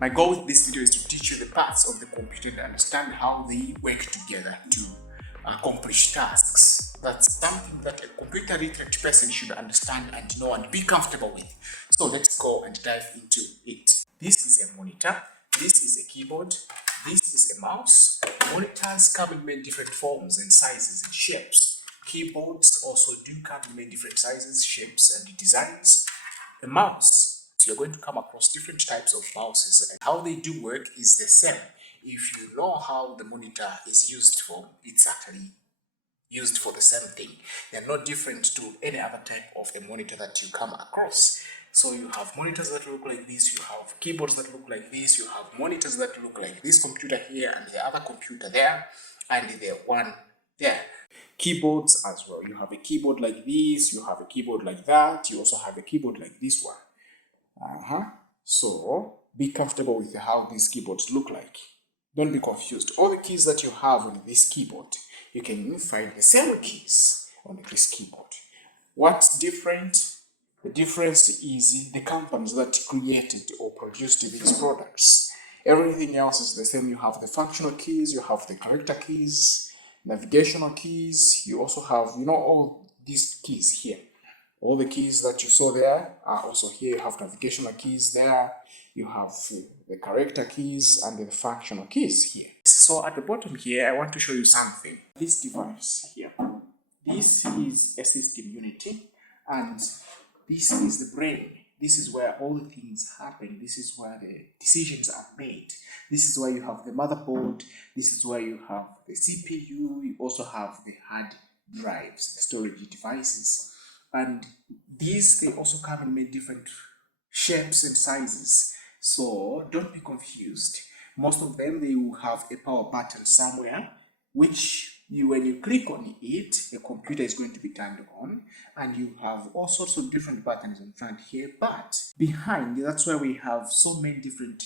My goal with this video is to teach you the parts of the computer and understand how they work together to accomplish tasks. That's something that a computer literate person should understand and know and be comfortable with. So let's go and dive into it. This is a monitor, this is a keyboard, this is a mouse. Monitors come in many different forms and sizes and shapes. Keyboards also do come in many different sizes, shapes, and designs. A mouse, so you're going to come across different types of mouses, and how they do work is the same. If you know how the monitor is used for, it's actually used for the same thing. They're not different to any other type of a monitor that you come across. So you have monitors that look like this, you have keyboards that look like this, you have monitors that look like this computer here and the other computer there, and the one there. Keyboards as well. You have a keyboard like this, you have a keyboard like that, you also have a keyboard like this one. So be comfortable with how these keyboards look like. Don't be confused. All the keys that you have on this keyboard, you can find the same keys on this keyboard. What's different? The difference is the companies that created or produced these products. Everything else is the same. You have the functional keys, you have the character keys, navigational keys. You also have, all these keys here. All the keys that you saw there are also here. You have navigational keys there. You have the character keys and the functional keys here. So at the bottom here, I want to show you something. This device here. This is a system unity, and this is the brain. This is where all the things happen. This is where the decisions are made. This is where you have the motherboard. This is where you have the CPU. You also have the hard drives, the storage devices. And these, they also come in many different shapes and sizes. So don't be confused. Most of them, they will have a power button somewhere, which when you click on it, a computer is going to be turned on, and you have all sorts of different buttons in front here. But behind, that's where we have so many different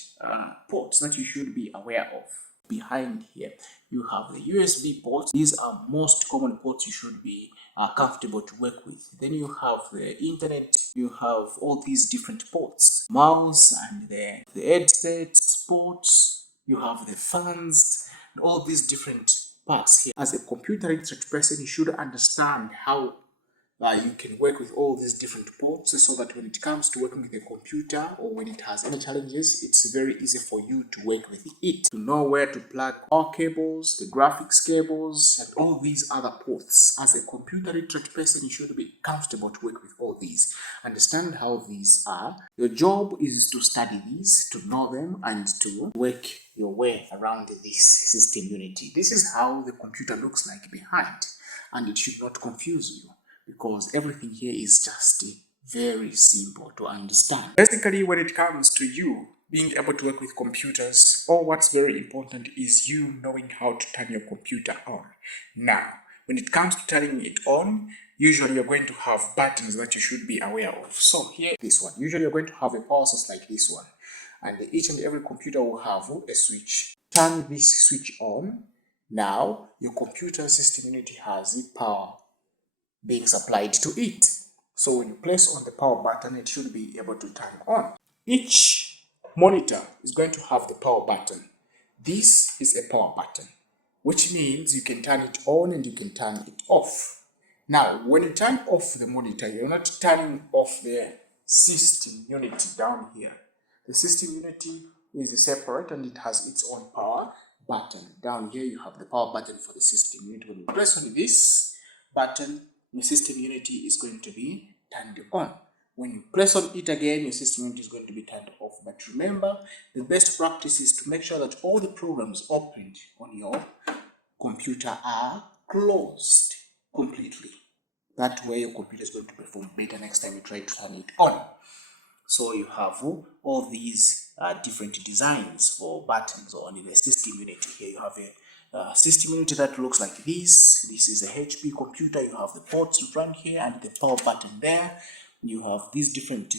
ports that you should be aware of. Behind here, you have the USB ports. These are most common ports you should be comfortable to work with. Then you have the internet. You have all these different ports, mouse and the headsets ports. You have the fans, and all these different parts here. As a computer literate person, you should understand how you can work with all these different ports, so that when it comes to working with a computer or when it has any challenges, it's very easy for you to work with it. To know where to plug all cables, the graphics cables, and all these other ports. As a computer literate person, you should be comfortable to work with all these. Understand how these are. Your job is to study these, to know them, and to work your way around this system unity. This is how the computer looks like behind, and it should not confuse you, because everything here is just very simple to understand. Basically, when it comes to you being able to work with computers, what's very important is you knowing how to turn your computer on. Now, when it comes to turning it on, usually you're going to have buttons that you should be aware of. So here, this one. Usually you're going to have a power source like this one, and each and every computer will have a switch. Turn this switch on. Now, your computer system unity has the power being supplied to it. So when you place on the power button, it should be able to turn on. Each monitor is going to have the power button. This is a power button, which means you can turn it on and you can turn it off. Now, when you turn off the monitor, you're not turning off the system unity down here. The system unity is separate and it has its own power button. Down here, you have the power button for the system unit. When you press on this button, your system unity is going to be turned on. When you press on it again, your system unity is going to be turned off. But remember, the best practice is to make sure that all the programs opened on your computer are closed completely. That way, your computer is going to perform better next time you try to turn it on. So you have all these different designs for buttons on the system unity. Here you have a system unity that looks like this. This is a HP computer. You have the ports in front here and the power button there. You have these different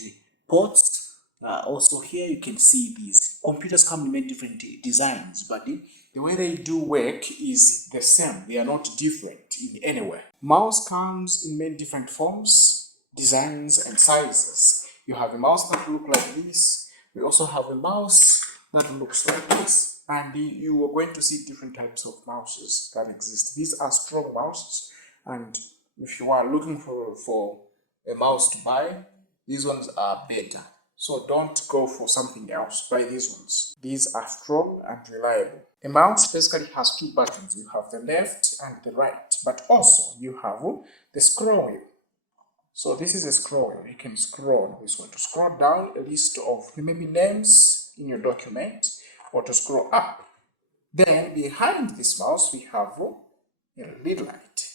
ports. Also here you can see these computers come in many different designs, but the way they do work is the same. They are not different in any way. Mouse comes in many different forms, designs, and sizes. You have a mouse that look like this. We also have a mouse that looks like this. And you are going to see different types of mouses that exist. These are strong mouses, and if you are looking for a mouse to buy, these ones are better. So don't go for something else, buy these ones. These are strong and reliable. A mouse basically has two buttons. You have the left and the right, but also you have the scroll wheel. So this is a scroll wheel. You can scroll this one to scroll down a list of maybe names in your document, or to scroll up. Then behind this mouse we have a lead light.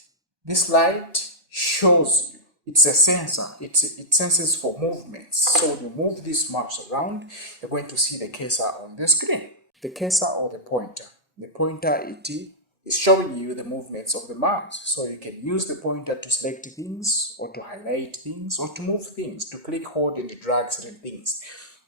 This light shows you, it's a sensor, it senses for movements. So when you move this mouse around, you're going to see the cursor on the screen. The cursor or the pointer. The pointer, it is showing you the movements of the mouse. So you can use the pointer to select things, or to highlight things, or to move things, to click, hold, and drag certain things.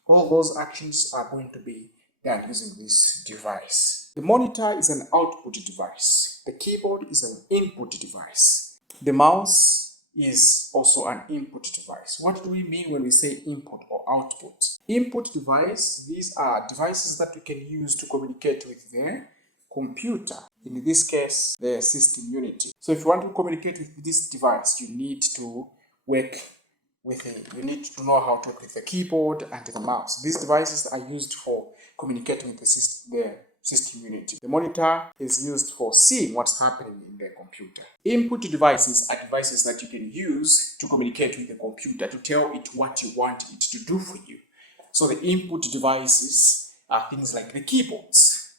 All those actions are going to be done using this device. The monitor is an output device. The keyboard is an input device. The mouse is also an input device. What do we mean when we say input or output? Input device, these are devices that we can use to communicate with the computer. In this case, the system unit. So if you want to communicate with this device, you need to work with it. You need to know how to work with the keyboard and the mouse. These devices are used for communicating with the system unit. The monitor is used for seeing what's happening in the computer. Input devices are devices that you can use to communicate with the computer, to tell it what you want it to do for you. So the input devices are things like the keyboards.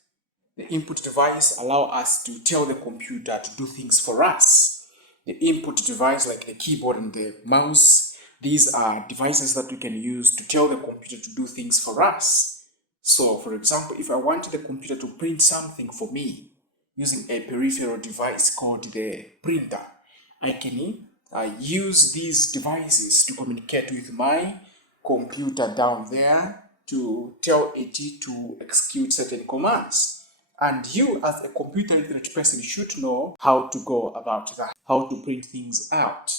The input device allow us to tell the computer to do things for us. The input device, like the keyboard and the mouse, these are devices that we can use to tell the computer to do things for us. So, for example, if I want the computer to print something for me using a peripheral device called the printer, I can use these devices to communicate with my computer down there to tell it to execute certain commands. And you, as a computer literate person, should know how to go about that, how to print things out,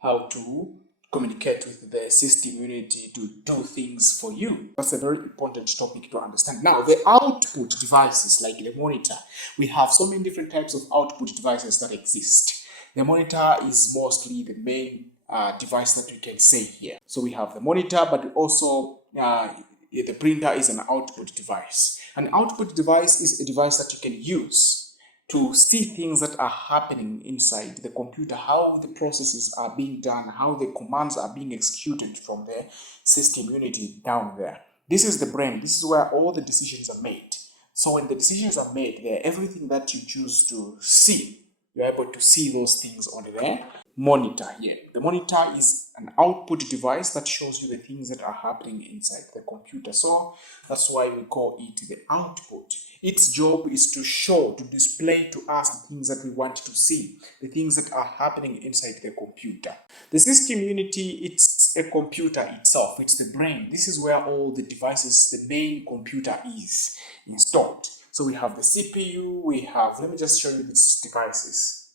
how to communicate with the system unit to do things for you. That's a very important topic to understand. Now, the output devices like the monitor, we have so many different types of output devices that exist. The monitor is mostly the main device that we can say here. So we have the monitor, but also the printer is an output device. An output device is a device that you can use to see things that are happening inside the computer, how the processes are being done, how the commands are being executed from the system unit down there. This is the brain. This is where all the decisions are made. So when the decisions are made there, everything that you choose to see, you're able to see those things on the monitor here. The monitor is an output device that shows you the things that are happening inside the computer. So that's why we call it the output. Its job is to show, to display to us the things that we want to see, the things that are happening inside the computer. The system unity, it's a computer itself, it's the brain. This is where all the devices, the main computer is installed. So we have the CPU, we have, let me just show you these devices.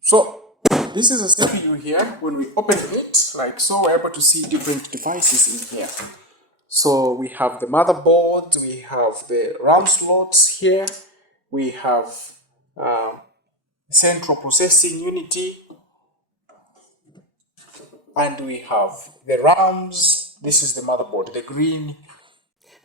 So this is a CPU here. When we open it, like so, we're able to see different devices in here. So we have the motherboard, we have the RAM slots here, we have central processing unity, and we have the RAMs. This is the motherboard, the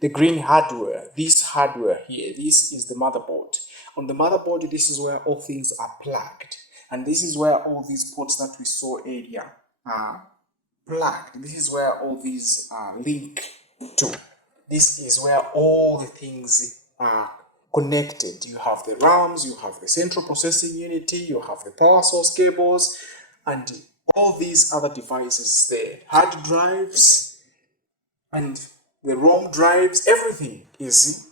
green hardware. This hardware here, this is the motherboard. On the motherboard, this is where all things are plugged. And this is where all these ports that we saw earlier are plugged. This is where all these are linked to. This is where all the things are connected. You have the RAMs, you have the central processing unity, you have the power source cables, and all these other devices, the hard drives and the ROM drives, everything is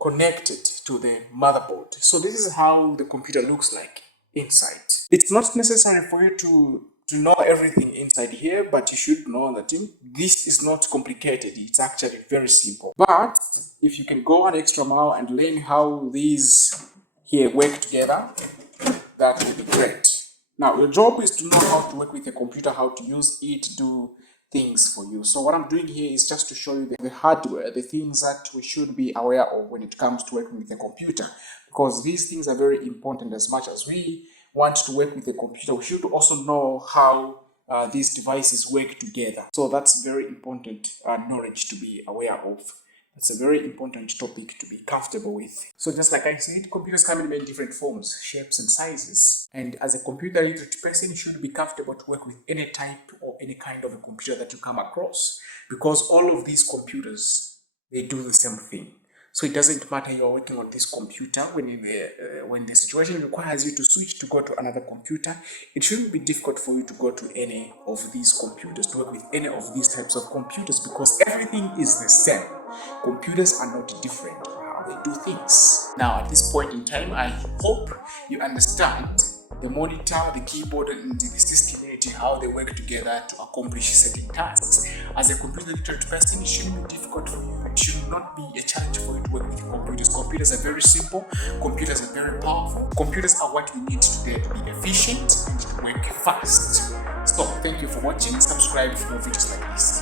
connected to the motherboard. So this is how the computer looks like inside. It's not necessary for you to know everything inside here, but you should know that this is not complicated. It's actually very simple. But if you can go an extra mile and learn how these here work together, that will be great. Now, your job is to know how to work with the computer, how to use it, do things for you. So what I'm doing here is just to show you the hardware, the things that we should be aware of when it comes to working with a computer, because these things are very important. As much as we want to work with a computer, we should also know how these devices work together. So that's very important knowledge to be aware of. It's a very important topic to be comfortable with. So just like I said, computers come in many different forms, shapes, and sizes. And as a computer literate person, you should be comfortable to work with any type or any kind of a computer that you come across, because all of these computers, they do the same thing. So it doesn't matter you're working on this computer, when the situation requires you to switch to go to another computer, it shouldn't be difficult for you to go to any of these computers, to work with any of these types of computers, because everything is the same. Computers are not different in how they do things. Now, at this point in time, I hope you understand the monitor, the keyboard, and the system unity, how they work together to accomplish certain tasks. As a computer literate person, it shouldn't be difficult for you. It should not be a challenge for you to work with computers. Computers are very simple. Computers are very powerful. Computers are what we need today to be efficient and to work fast. So, thank you for watching. Subscribe for more videos like this.